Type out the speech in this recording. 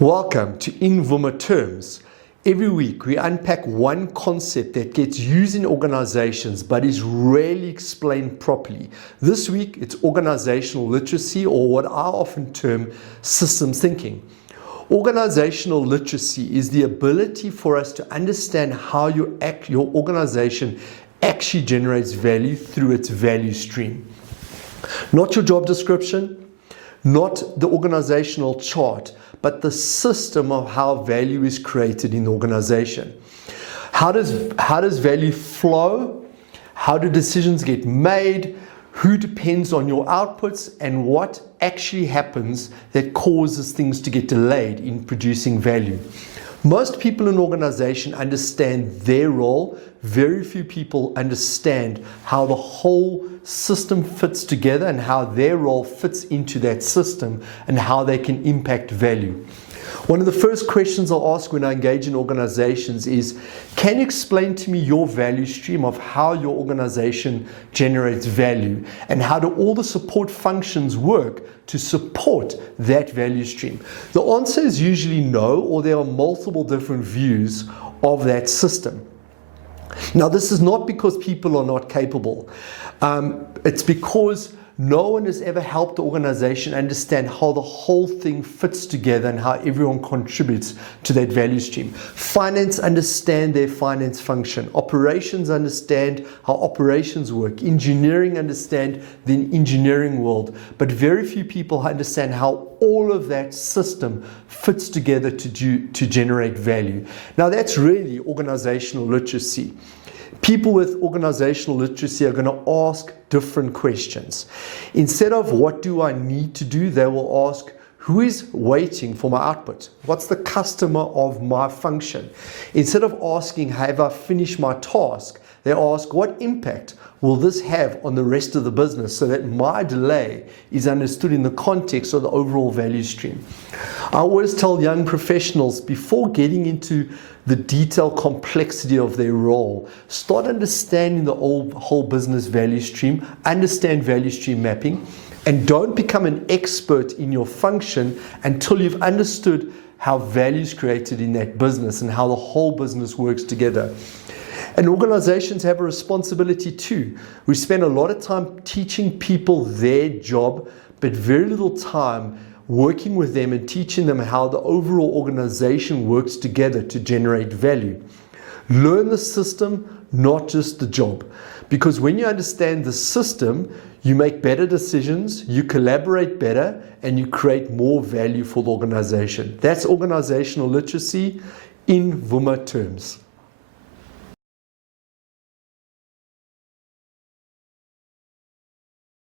Welcome to In Vuuma Terms. Every week we unpack one concept that gets used in organizations but is rarely explained properly. This week it's organizational literacy, or what I often term systems thinking. Organizational literacy is the ability for us to understand how your organization actually generates value through its value stream. Not your job description, not the organizational chart, but the system of how value is created in the organization. How does value flow? How do decisions get made? Who depends on your outputs? And what actually happens that causes things to get delayed in producing value? Most people in an organization understand their role. Very few people understand how the whole system fits together and how their role fits into that system and how they can impact value. One of the first questions I'll ask when I engage in organizations is, can you explain to me your value stream of how your organization generates value, and how do all the support functions work to support that value stream? The answer is usually no, or there are multiple different views of that system. Now, this is not because people are not capable. It's because no one has ever helped the organization understand how the whole thing fits together and how everyone contributes to that value stream. Finance understand their finance function. Operations understand how operations work. Engineering understand the engineering world. But very few people understand how all of that system fits together to generate value. Now, that's really organizational literacy. People with organizational literacy are going to ask different questions. Instead of what do I need to do, they will ask, who is waiting for my output? What's the customer of my function? Instead of asking, have I finished my task, they ask, what impact will this have on the rest of the business, so that my delay is understood in the context of the overall value stream. I always tell young professionals, before getting into the detailed complexity of their role, start understanding the whole business value stream, understand value stream mapping, and don't become an expert in your function until you've understood how value is created in that business and how the whole business works together. And organizations have a responsibility too. We spend a lot of time teaching people their job, but very little time working with them and teaching them how the overall organization works together to generate value. Learn the system, not just the job. Because when you understand the system, you make better decisions, you collaborate better, and you create more value for the organization. That's organizational literacy in Vuuma terms.